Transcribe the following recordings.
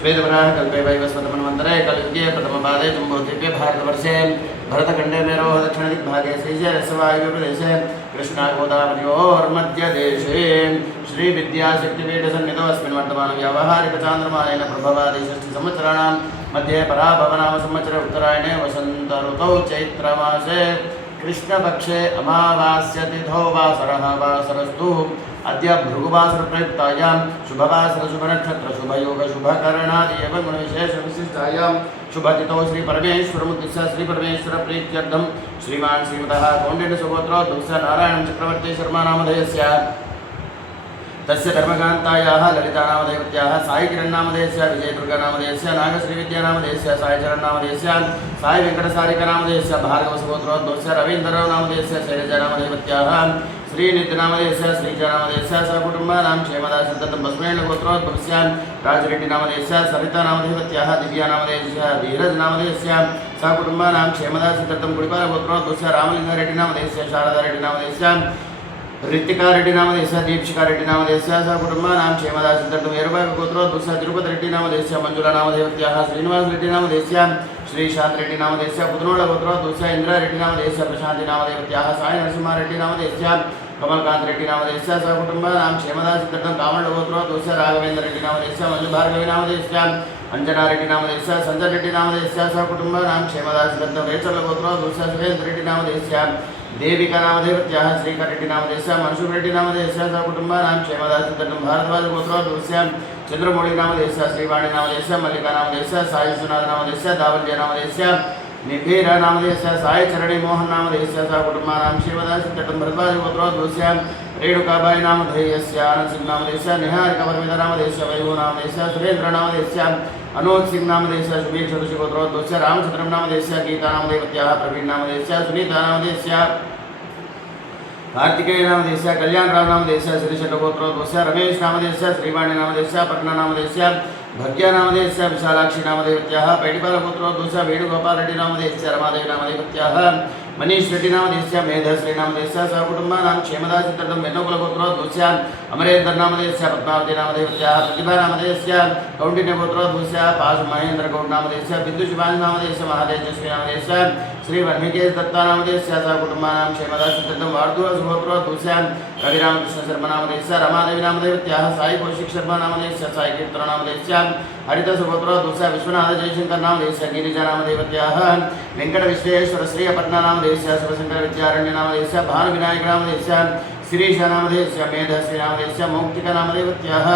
श्वेतवराह कल्पे वैवस्वतमन्वन्तरे कलियुगे प्रथमपादे जम्बूद्वीपे भारतवर्षे भरतखण्डे मेरोः दक्षिणदिग्भागे श्रीशैलस्य वायुव्यप्रदेशे कृष्णागोदावर्योर्मध्यदेशे श्रीविद्याशक्तिपीठसन्निधौ अस्मिन् वर्तमानव्यावहारिकचान्द्रमानेन प्रभवादि षष्टिसंवत्सराणां मध्ये पराभवनाम संवत्सरे उत्तरायणे वसन्तऋतौ चैत्रमासे कृष्णपक्षे अमावास्यतिथौ वासरः वासरस्तु अद्य भृगुवासरप्रयुक्तायां शुभवासरशुभनक्षत्रशुभयोग शुभकरणादि एवं गुणविशेषविशिष्टायां शुभतिथौ श्रीपरमेश्वरमुद्दिश्य श्रीपरमेश्वरप्रीत्यर्थं श्रीमान् श्रीमतः कौण्डिन्यसुगोत्रोद्भवस्य नारायणं चक्रवर्ती शर्मा नामधेयस्य तस्य धर्मकान्तायाः ललितानामधेयत्याः साईकिरण्नामधेयस्य विजयदुर्गानामधेयस्य नागश्रीविद्यानामधेयस्य साईचरणनामधेयस्य साईवेङ्कटसारिकानामधेयस्य भार्गवसुगोत्रोद्भवस्य रवीन्द्ररावनामधेयस्य शैलजानामधेयत्याः श्रीनित्यनामधेयस्य श्रीजानामधेयस्य सकुटुम्बानां क्षेमदासन्ततं बस्मेण्यगोत्रोद्भवस्य राजरेड्डिनामधेयस्य सरितानामधेयत्याः दिव्यानामधेयस्य धीरजनामधेयस्य सकुटुम्बानां क्षेमदासन्ततं गुडिपालगोत्रोद्भवस्य रामलिङ्गारेड्डिनामधेयस्य शारदारेड्डिनामधेयस्य ऋत्तिकारेड्डिनामधेयस्य दीक्षिकारेड्डिनामधेयस्य सकुटुम्बानां क्षेमदासन्ततं एरुबागोत्रोद्भवस्य तिरुपतिरेड्डिनामधेयस्य मञ्जुलानामधेयत्याः श्रीनिवासरेड्डिनामधेयस्य श्रीशान्तरेड्डिनामधेयस्य पुदनोळगोत्रोद्भवस्य इन्द्रारेड्डिनामधेयस्य प्रशान्तिनामधेयत्याः साईनरसिंहारेड्डिनामधेयस्य कमलकान्तरेड्डिनामधेयस्य सकुटुम्बानां क्षेमदासन्ततं कामण्डगोत्रोद्भवस्य राघवेन्द्ररेड्डिनामधेयस्य मल्लुभार्गवीनामधेयस्य अंजनारेड्डिनामधेयस्य संजयरेड्डिनामधेयस्य सकुटुम्बानां क्षेमदासन्ततं रेचलगोत्रोद्भवस्य सुरेन्द्ररेड्डिनामधेयस्य देविकानामधेयत्याः श्रीकरेड्डिनामधेयस्य मनसूरेड्डिनामधेयस्य सकुटुम्बानां क्षेमदासन्ततं भारद्वाजगोत्रोद्भवस्य चन्द्रमौळिनामधेयस्य श्रीवाणीनामधेयस्य मल्लिकानामधेयस्य साईविश्वनाथनामधेयस्य दावल्यनामधेयस्य निभीरनामधेयस्य साईचरणीमोहननामधेयस्य सकुटुम्बानां क्षेमदासन्ततं भरद्वाजगोत्रोद्भवस्य रेणुकाबाईनामधेयस्य आनन्दसिंहनामधेयस्य निहारिकापरमितनामधेयस्य वैभवनामधेयस्य सुरेन्द्रनामधेयस्य अनोत्सिंहनामधेयस्य सुभीक्षऋषिगोत्रोद्भवस्य रामचन्द्रनामधेयस्य गीतानामधेयत्याः प्रवीणनामधेयस्य सुनीतानामधेयस्य कार्तिकेयनामधेयस्य कल्याणरावनामधेयस्य श्रीशैलगोत्रोद्भवस्य रमेशनामधेयस्य श्रीवाणीनामधेयस्य पट्टनामधेयस्य भग्यानामधेयस्य विशालाक्षीनामधेयत्याः पैडिपालगोत्रोद्भवस्य वेणुगोपालरेड्डिनामधेयस्य रमादेवीनामधेयत्याः मनीषरेड्डिनामधेयस्य मेधश्रीनामधेयस्य सकुटुम्बानां क्षेमदासन्ततं वेणुकुलगोत्रोद्भवस्य अमरेन्द्रनामधेयस्य पद्मावतीनामधेयत्याः प्रतिभानामधेयस्य कौण्डिन्यगोत्रोद्भवस्य पाशुमहेन्द्रगौडनामधेयस्य बिन्दुशिवाजीनामधेयस्य महादेवश्रीनामधेयस्य श्रीवह्निकेशदत्तानामधेयस्य सकुटुम्बानां क्षेमदासन्ततं वार्धुरसुगोत्रोद्भवस्य रविरामकृष्णशर्मनामधेयस्य रमादेवीनामधेयत्याः साईकौशिकशर्मानामधेयस्य साईकीर्तननामधेयस्य हरितसुगोत्रोद्भवस्य विश्वनाथजयशङ्करनामधेयस्य गिरिजानामधेयत्याः वेङ्कटविश्वेश्वरश्रीयपट्टनामधेयस्य शिवशङ्करविद्यारण्यनामधेयस्य भानुविनायकनामधेयस्य शिरीषनामधेयस्य मेधश्रीनामधेयस्य मौक्तिकनामधेयत्याः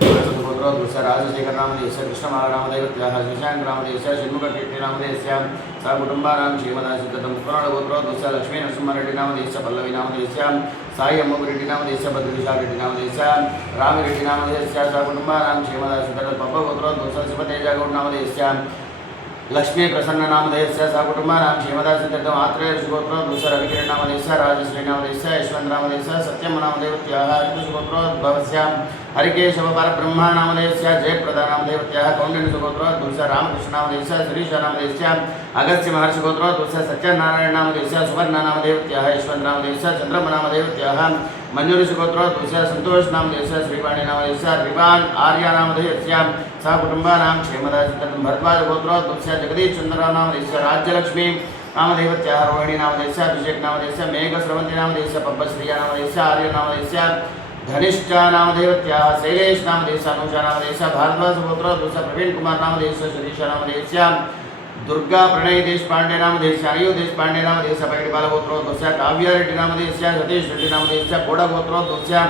सुगोत्रोद्भवस्य राजशेखरनामधेयस्य कृष्णमालनामधेयत्याः शशाङ्कनामधेयस्य षण्मुखकीर्तिनामधेयस्य सकुटुम्बानां क्षेमदासन्ततं पुराणगोत्रोद्भवस्य लक्ष्मीनरसिंहरेड्डिनामधेयस्य पल्लवीनामधेयस्य साई अम्मरेड्डिनामधेयस्य भद्रविशारेड्डिनामधेयस्य रामिरेड्डिनामधेयस्य सकुटुम्बानां क्षेमदासन्ततं पप्पगोत्रोद्भवस्य शिवतेजगौडनामधेयस्य लक्ष्मी प्रसन्ननामधेयस्य सकुटुम्बानां क्षेमदासन्ततं आत्रेयसुगोत्रोद्भवस्य रविकिरणनामधेयस्य राजश्रीनामधेयस्य यशवन्तनामधेयस्य सत्यमनामधेयत्याः ऋतुसुगोत्रोद्भवस्य हरिकेशवपरब्रह्मनामधेयस्य जयप्रदानामधेयत्याः कौण्डिन्यसुगोत्रोद्भवस्य रामकृष्णनामधेयस्य श्रीशानामधेयस्य अगस्त्यमहर्षिगोत्रोद्भवस्य सत्यनारायणनामधेयस्य सुवर्णनामधेयत्याः यशवन्तनामधेयस्य चन्द्रमनामधेयत्याः मञ्जुरिसुगोत्रोद्भवस्य सन्तोषनामधेयस्य श्रीवाणीनामधेयस्य रिवान् आर्यानामधेयस्य सकुटुम्बानां क्षेमदासन्ततं भरद्वाजगोत्रोद्भवस्य जगदीशचन्द्रनामधेयस्य राज्यलक्ष्मी नामधेयत्याः रोहिणीनामधेयस्य अभिषेकनामधेयस्य मेघस्रवन्तीनामधेयस्य पब्बश्रियानामधेयस्य आर्यनामधेयस्य धनिष्ठानामधेयत्याः शैलेशनामधेयस्य अनुषानामधेयस्य भारद्वाजगोत्रोद्भवस्य प्रवीणकुमारनामधेयस्य शिरीषानामधेयस्य दुर्गा प्रणय देशपाण्डेनामधेयस्य अनियु देशपाण्डेनामधेयस्य पैडिपालगोत्रोद्भवस्य काव्यारेड्डिनामधेयस्य सतीशरेड्डिनामधेयस्य कोडगोत्रोद्भवस्य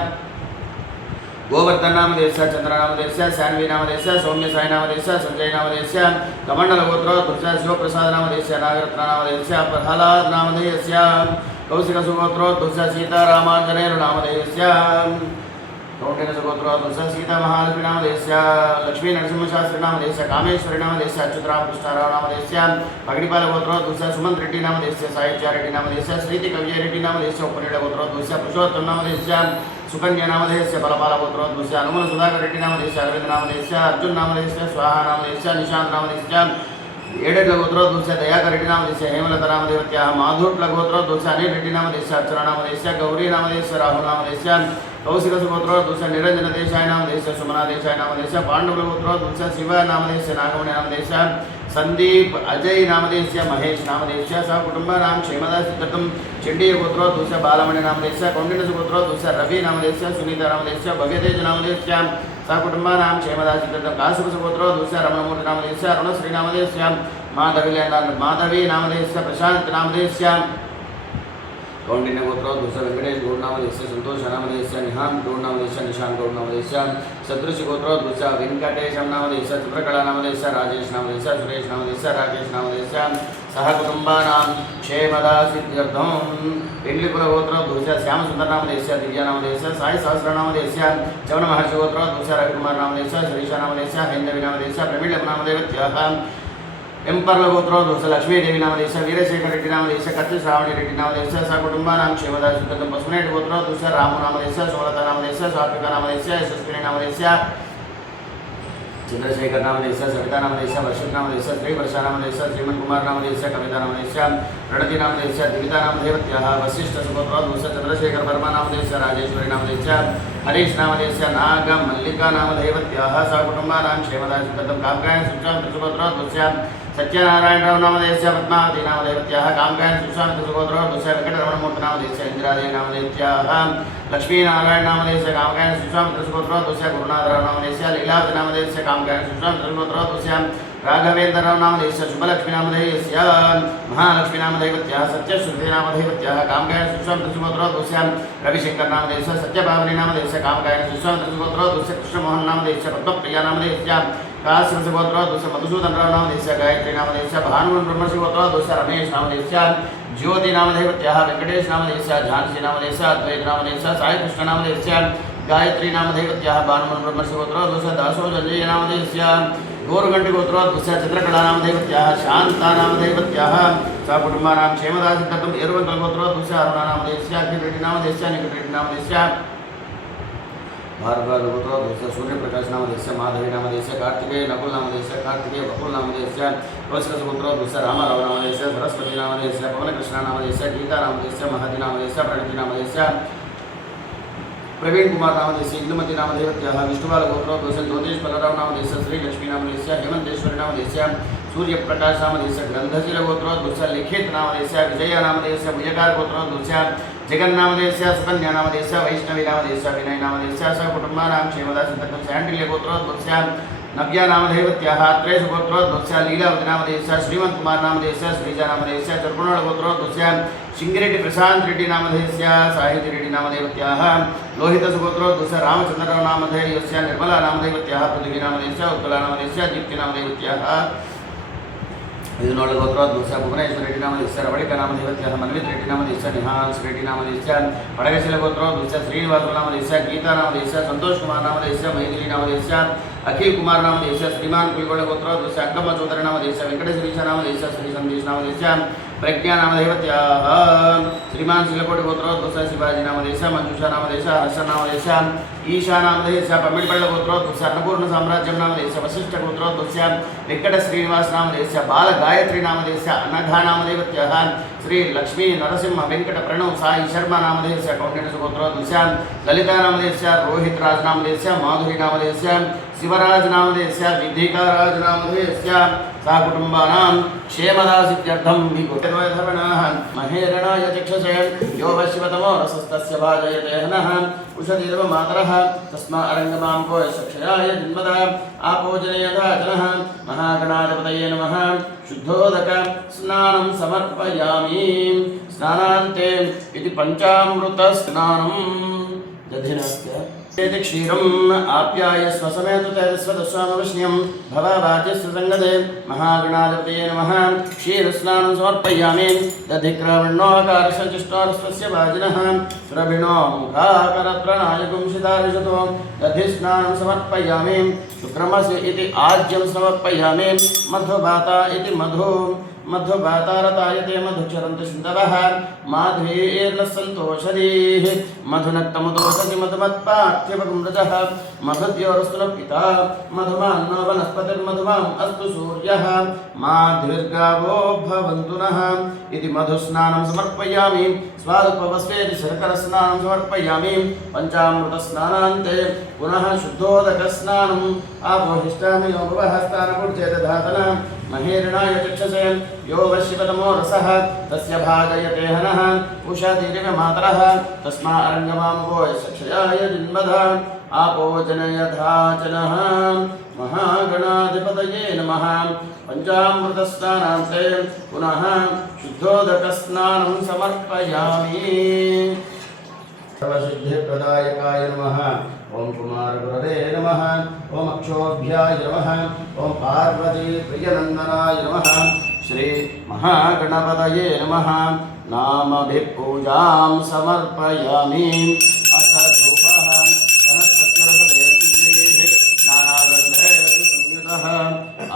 गोवर्धननामधेयस्य चन्द्रनामधेयस्य सान्वीनामधेयस्य सौम्यसाईनामधेयस्य सञ्जयनामधेयस्य कमण्डलगोत्रोद्भवस्य शिवप्रसादनामधेयस्य नागरत्ननामधेयस्य प्रह्लादनामधेयस्य कौशिकसुगोत्रोद्भवस्य सीतारामाञ्जनेयनामधेयस्य कौण्डिन्यसुगोत्रोद्भवस्य सीतामहालक्ष्मीनामधेयस्य लक्ष्मीनरसिंहशास्त्रीनामधेयस्य कामेश्वरीनामधेयस्य अच्युतरामकृष्णारावनामधेयस्य पगडिपालगोत्रोद्भवस्य सुमन्त्रेड्डिनामधेयस्य साहित्यारेड्डिनामधेयस्य श्रीतिकव्यरेड्डिनामधेयस्य उपनिडगोत्रोद्भवस्य पुरुषोत्तमनामधेयस्य सुकन्यानामधेयस्य बलपालगोत्रोद्भवस्य हनुमनसुधाकररेड्डिनामधेयस्य अरविन्दनामधेयस्य अर्जुननामधेयस्य स्वाहानामधेयस्य निशान्तनामधेयस्य एडट्लगोत्रोद्भवस्य दयाकरेड्डिनामधेयस्य हेमलतानामधेयत्याः माधुट्लगोत्रोद्भवस्य अनिलरेड्डिनामधेयस्य अर्चनानामधेयस्य गौरीनामधेयस्य राहुलनामधेयस्य कौशिकसुगोत्रो दूसरा निरंजनदेशाय नामधेयस्य सुमनादेशाय नामधेयस्य पाण्डुपुत्रगोत्रो दूसरा शिव नामधेयस्य नागमणि नामधेयस्य संदीप अजय नामधेयस्य महेश नामधेयस्य सह कुटुंबानां क्षेमदासिद्धं चण्डीयगोत्रो दूसरा बालमणि नामधेयस्य कौण्डिन्यसुगोत्रो दूसरा रवि नामधेयस्य सुनीता नामधेयस्य भव्यतेज नामधेयस्य सह कुटुंबानां क्षेमदासिद्धं काश्यपसुगोत्रो दूसरा रमणमूर्ति नामधेयस्य अरुणश्री नामधेयस्य माधवी नामधेयस्य प्रशांत नामधेयस्य कौंडिन्यगोत्रो दूसरा वेंकटेश गौड़ नामधेयस्य संतोष नामधेयस्य निहान गौड़ नामधेयस्य निशान गौड़ नामधेयस्य सदृश गोत्रो दूसरा वेंकटेशम नामधेयस्य चित्रकला नामधेयस्य राजेश नामधेयस्य सुरेश नामधेयस्य राकेश नामधेयस्य सह कुटुंबानां क्षेमदासिद्ध्यर्थं पेंड्लिकुल गोत्रो दूसरा श्याम सुंदर नामधेयस्य दिव्या नामधेयस्य साई सहस्र नामधेयस्य चवन महर्षि गोत्रो दूसरा रविकुमार नामधेयस्य श्रीशा नामधेयस्य हैंदवी नामधेयस्य प्रवीण नामधेयस्य एंपर्ल गोत्रो दूसरा लक्ष्मी देवी नामधेयस्य वीरशेखर रेड्डी नामधेयस्य कत्ति श्रावणी रेड्डी नामधेयस्य सह कुटुंबानां क्षेमदासिद्धं पसुनेट गोत्रो दूसरा रामु नामधेयस्य सोलता नामधेयस्य सात्विका नामधेयस्य यशस्विनी नामधेयस्य चंद्रशेखर नामधेयस्य सविता नामधेयस्य वर्षित नामधेयस्य श्रीवर्षा नामधेयस्य श्रीमन कुमार नामधेयस्य कविता नामधेयस्य प्रणति नामधेयस्य दिविता नामधेयवत्याः वशिष्ठ सुगोत्रो दूसरा चंद्रशेखर वर्मा नामधेयस्य राजेश्वरी नामधेयस्य हरीश नामधेयस्य नाग मल्लिका नामधेयवत्याः सह कुटुंबानां क्षेमदासिद्धं कामकायन सुचांत सुगोत्रो दूसरा सत्यनारायण राव नामधेयस्य पद्मावती नामधेयवत्याः कामकायन सुशांत सुगोत्रो दूसरा वेंकटरमणमूर्ति नामधेयस्य इंदिरादेवी नामधेयत्याः लक्ष्मी नारायण नामधेयस्य कामकायन सुशांत सुगोत्रो दूसरा गुरुनाथराव नामधेयस्य लीलावती नामधेयस्य कामकायन सुशांत सुगोत्रो दूसरा राघवेंद्र राव नामधेयस्य शुभलक्ष्मी नामधेयस्य महालक्ष्मी नामधेयवत्याः सत्यश्रुति नामधेयवत्याः कामकायन सुशांत सुगोत्रो दूसरा रविशंकर नामधेयस्य सत्यभावनी नामधेयस्य कामकायन सुशांत सुगोत्रो दूसरा कृष्णमोहन नामधेयस्य पद्मप्रिया नामधेयस्य काश्यपसुगोत्रो दूसरा मधुसूदन राव नामधेयस्य गायत्री नामधेयस्य भानुमन ब्रह्मसुगोत्रो दूसरा रमेश नामधेयस्य ज्योति नामधेयवत्याः वेंकटेश नामधेयस्य झांसी नामधेयस्य अद्वैत नामधेयस्य साई कृष्ण नामधेयस्य गायत्री नामधेयवत्याः भानुमन ब्रह्मसुगोत्रो दूसरा दासोजय नामधेयस्य गोरगंटि गोत्रो दूसरा चित्रकला नामधेयवत्याः शांता नामधेयवत्याः सह कुटुंबानां क्षेमदासिद्धं एरुवंकल गोत्रो दूसरा अरुणा नामधेयस्य अखिल रेड्डी नामधेयस्य निकट रेड्डी नामधेयस्य भार्गव गोत्रो दूसरा सूर्यप्रकाश नामधेयस्य माधवी नामधेयस्य कार्तिकेय नकुल नामधेयस्य कार्तिकेय बकुल नामधेयस्य कौशिक गोत्रो दूसरा रामाराव नामधेयस्य सरस्वती नामधेयस्य पवनकृष्ण नामधेयस्य गीता नामधेयस्य महति नामधेयस्य प्रणति नामधेयस्य प्रवीण कुमार नामधेयस्य इंदुमती नामधेयवत्याः विष्णुबाल गोत्रो दूसरा ज्योतिष बलराव नामधेयस्य श्री लक्ष्मी नामधेयस्य हेमंतेश्वरी नामधेयस्य सूर्यप्रकाश नामधेयस्य ग्रंथशील गोत्रो दूसरा लिखित नामधेयस्य विजय नामधेयस्य भुजकार गोत्रो दूसरा जगन नामधेयस्य सुकन्या नामधेयस्य वैष्णवी नामधेयस्य विनय नामधेयस्य सह कुटुंबानां क्षेमदासिद्धं शाण्डिल्य गोत्रो दूसरा नव्या नामधेयवत्याः अत्रेय गोत्रो दूसरा लीलावती नामधेयस्य श्रीमंत कुमार नामधेयस्य श्रीजा नामधेयस्य चर्कुणाळ गोत्रो दूसरा शिंगिरेड्डी प्रशांत रेड्डी नामधेयस्य साहित्य रेड्डी नामधेयवत्याः लोहित सुगोत्रो दूसरा रामचंद्रराव नामधेयस्य निर्मला नामधेयवत्याः पृथ्वी नामधेयस्य उत्कला नामधेयस्य दीप्ति नामधेयवत्याः इदनोळ गोत्रो दूसरा भुवनेश्वर रेड्डी नामधेयस्य रवळिका नामधेयवत्याः मनवित रेड्डी नामधेयस्य निहांस रेड्डी नामधेयस्य पडगशिल गोत्रो दूसरा श्रीनिवास नामधेयस्य गीता नामधेयस्य संतोष कुमार नामधेयस्य मैथिली नामधेयस्य अखिल कुमार नामधेयस्य श्रीमान कुलगोळे गोत्रो दूसरा अंकम्म चौधरी नामधेयस्य वेंकटेश्वरीश नामधेयस्य श्री संदेश नामधेयस्य प्रज्ञा नामधेयवत्याः श्रीमान शिलकोटि गोत्रो दूसरा शिवाजी नामधेयस्य मंजुषा नामधेयस्य हर्ष नामधेयस्य ईशा नामधेयस्य पम्मिडिपल्ल गोत्रो दूसरा अन्नपूर्ण साम्राज्यम नामधेयस्य वशिष्ठ गोत्रो दूसरा वेंकट श्रीनिवास नामधेयस्य बाल गायत्री नामधेयस्य अनघा नामधेयवत्याः श्री लक्ष्मी नरसिंह वेंकट प्रणव साई शर्मा नामधेयस्य कौंडिन्य गोत्रो दूसरा ललिता नामधेयस्य रोहित राज नामधेयस्य माधुरी नामधेयस्य शिवराज नामधेयस्य विधिका राज नामधेयस्य सह कुटुंबानां क्षेमदासित्यर्थं विकुटद्वयधर्मणः महेरणाय चक्षसे यो वशिवतमो रसस्तस्य भाजयते हनः उषतीर्व मातरः तस्मा अरङ्गमां को सक्षयाय जन्मदा आपोजनयथा जनः महागणाधिपतये नमः शुद्धोदक स्नानं समर्पयामि स्नानान्ते इति पंचामृत स्नानं दधिनस्य क्षीरम् आप्याय स्वसमेत तेजस्वदस्वामवश्यं भववाचिस्सङ्गते महागणाधिपतये नमः क्षीरस्नानं समर्पयामि दधिक्रावण्णोऽकारसचिष्टोरस्वस्य वाजिनः सुरभिणो मुखाकरत्रणायकं शितारिषतो दधिस्नानं समर्पयामि शुक्रमस्य इति आज्यं समर्पयामि मधुबाता इति मधु मधुवातारतायते मधुक्षरन्तु सिन्धवः माध्वीर्न सन्तोषधीः मधुनक्तमुदोषधि मधुमत्पार्थ्यवगुमृतः मधुद्योरस्तु न पिता मधुमान्नो वनस्पतिर्मधुमाम् अस्तु सूर्यः माध्विर्गावो भवन्तु नः इति मधुस्नानं समर्पयामि स्वादुपवस्वेति शर्करस्नानं समर्पयामि पञ्चामृतस्नानान्ते पुनः शुद्धोदकस्नानम् आपोहिष्टामि यो भुवः स्नानपूर्जेदधातना महेरणाय चक्षसे यो वशिवतमो रसः तस्य भागयते हनः उषातिरिव मातरः तस्मा अरङ्गमामुवो यक्षयाय जिन्मध आपो जनयधाचनः महागणाधिपतये नमः पञ्चामृतस्नानान्ते पुनः शुद्धोदकस्नानं समर्पयामि सर्वसिद्धिप्रदायकाय नमः ओम कुमारगुरवे नमः ओम अक्षोभ्याय नमः ओम पार्वती प्रियनंदनाय नमः श्री महागणपतये नमः नामभिपूजां समर्पयामि अथ धूपः वनस्पतिरसदेवतीः नानागन्धैः संयुतः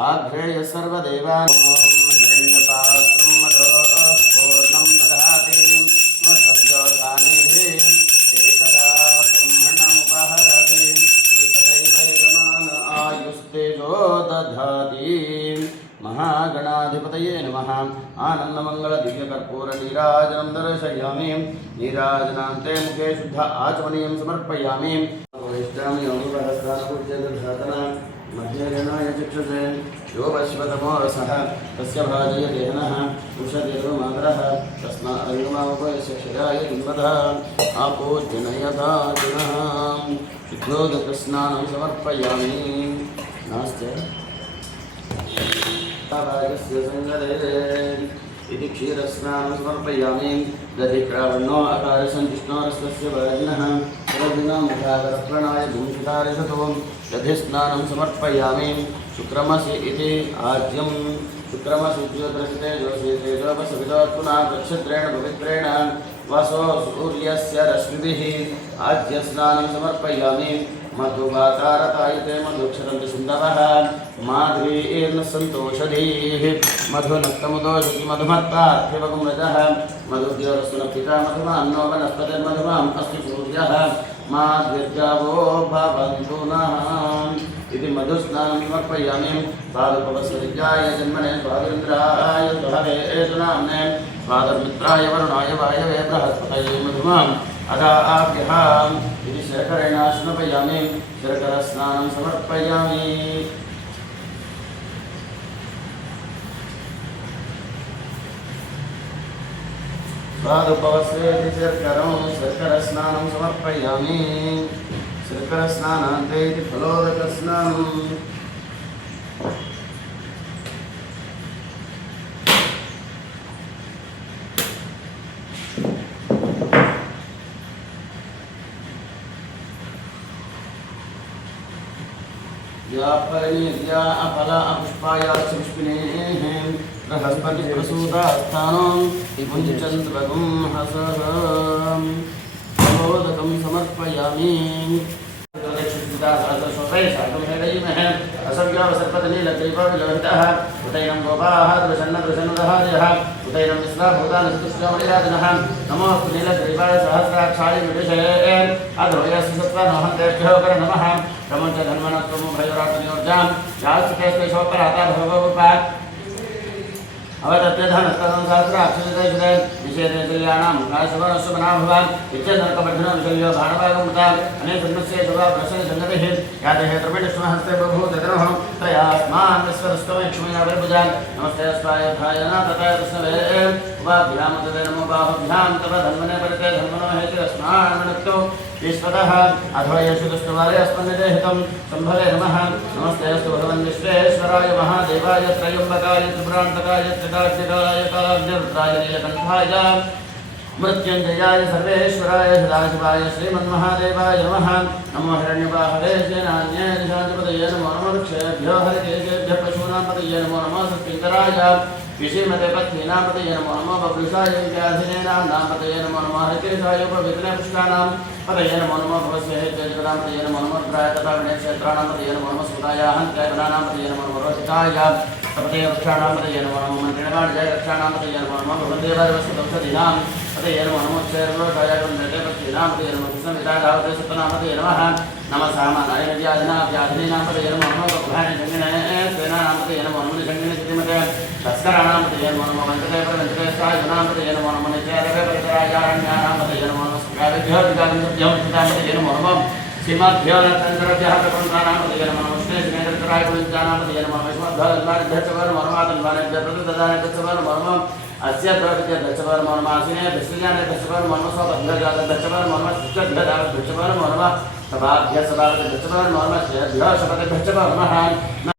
आघ्रेय सर्वदेवान् हिरण्यपात्रं मधो पूर्णं दधाति संयोगानिधि एकदा ब्रह्मणमुपहरति एकदैव यजमान आयुस्तेजो दधाति महागणाधिपतये नमः आनंदमंगल दिव्य कर्पूर नीराजनं दर्शयामि नीराजनान्ते मुखे शुद्ध आचमनीयं समर्पयामि वैष्णामि योगहस्तानपूज्यदधातना मध्यरेणाय चक्षुषे यो वश्वतमो रसः तस्य भाजयते हनः उषतिर्व मातरः तस्मा अङ्गमामुपयशक्षयाय जिन्मधः आपूज्यनयधाचनः शुद्धोदकस्नानं समर्पयामि नास्ति भागस्य संगदे इति क्षीरस्नानं समर्पयामि दधिक्रावण्णो अकारसञ्जिष्णोरस्तस्य वाजिनः सरदिनं मुखाकरप्रणाय धूमशितारिषतो दधिस्नानं समर्पयामि शुक्रमसि इति आज्यं शुक्रमसि ज्योतिषते जोषितेजोपसवितोत्पुना नक्षत्रेण पवित्रेण वसो सूर्यस्य रश्मिभिः आज्यस्नानं समर्पयामि मधुवातारतायते मधुक्षरन्तु सिन्धवः माध्वीर्न सन्तोषधीः मधुनक्तमुदोषधि मधुमत्पार्थ्यवगुमृतः मधुद्योरस्तु न पिता मधुमान्नो वनस्पतिर्मधुमाम् अस्तु सूर्यः माध्विर्गावो भवन्तु नः इति मधुस्नानं समर्पयामि स्वादुपवस्वरिज्याय जन्मने स्वादुरिन्द्राय स्वहवे नाम्ने स्वादुर्मित्राय वरुणाय वायवे बृहस्पतये मधुमाम् अदाभ्यः इति शर्करेण स्नपयामि शर्करस्नानं समर्पयामि स्वादुपवस्वेति शर्करस्नानं समर्पयामि शर्करस्नानान्ते इति फलोदकस्नानम् या अफला पुष्पाया पुष्पिनेः बृहस्पतिप्रसूतास्थानं पुञ्चन्द्रगं हसः फलोदकं समर्पयामि असव्यावसर्पतनीलग्रीवविलोहितः उतैनं गोपाः दृशन्नदृशनुदहार्यः उतैनं विस्वाभूतानस्तुष्टमणिराजनः नमोऽस्तु नीलग्रीवाय सहस्राक्षाय विविषये अधो यस्य सत्त्वानोहन्तेभ्यो कर नमः प्रमुच धन्वनत्वमु भयोरात्मनियोर्जां यास्तिकेस्ते शोपराता भवगोपात् अवदत्यधनस्तनं सहस्राक्षिते विषेते श्रियाणां काशवनशुभना भवान् इत्यनर्कवर्धनो विषयो भाणभागमुता अनेकन्नस्य शुभा प्रसन्नसङ्गतिः यादेहे द्रविणश्वहस्ते बभूतगृहं तयास्मान् विश्वरस्तमेक्षुमया वैभुजान् नमस्ते स्वायधायना तथा कृष्णवे उपाभ्यां तदे नमो बाहुभ्यां तव धन्वने परिते धन्वनो हेतिरस्मान् मनुक्तो ईश्वरः अथवा यशुदुष्टवारे अस्मन्निदेहितं सम्भवे नमः नमस्ते अस्तु भगवन् विश्वेश्वराय महादेवाय त्रयम्बकाय त्रिपुरान्तकाय त्रिकार्तिकाय कालाग्निरुद्राय नीलकण्ठाय मृत्युञ्जयाय सर्वेश्वराय सदाशिवाय श्रीमन्महादेवाय नमः नमो हिरण्यबाहवे सेनान्ये निशाधिपतये नमो नमो वृक्षेभ्यो हरिकेशेभ्यः पशूनां पतये नमो नमः सस्तीकराय विषयमते पत्नीनापतये नमो नमः बभृषाय व्याधिनेनापतये नमो नमः हरिकेशाय पवित्रने पुष्कानां पतये नमो नमः भवस्य हेत्यजगदापतये नमो नमः प्रायतताविनेक्षेत्राणापतये नमो नमः सुतायाहन्त्यागणानापतये नमो नमः रोहिताय पतये वृक्षाणापतये नमो नमः मन्त्रिणवाणिजय रक्षाणापतये नमो नमः भवदेवरवस्तुदंशदीनां पतये नमो नमः क्षेत्रलोकाय गुणनटे पत्नीनापतये नमः कृष्णविदाधावते सतनापतये नमः नमः सामानाय व्याधिनापतये नमो नमः बभ्राणि जङ्गिणे सेनानापतये नमो नमः निजङ्गिणे श्रीमते तस्कराणापतये नमो नमः वेङ्कटेश्वराय गुणापतये नमो नमः नित्यारण्यानापतये नमो नमः सुखादिभ्योऽधिकारिभ्योऽपतये नमो नमः श्रीमद्भ्यो रत्नचरभ्यः प्रपन्नानापतये नमो नमः श्रीमेन्द्राय गुणित्यानापतये नमो नमः विष्णुध्वजन्मादिभ्यश्च नमो नमः तन्वानेभ्यः प्रतिददानेभ्यश्च नमो नमः अस्य प्रवृत्तिभ्यश्च नमो नमः आसीनेभ्यश्च नमो नमः स्वपद्भ्यश्च नमो नमः शिष्टभ्यश्च नमो नमः सभाभ्यः सभापतिभ्यश्च नमो नमः श्रेयभ्यः शपथभ्यश्च नमो नमः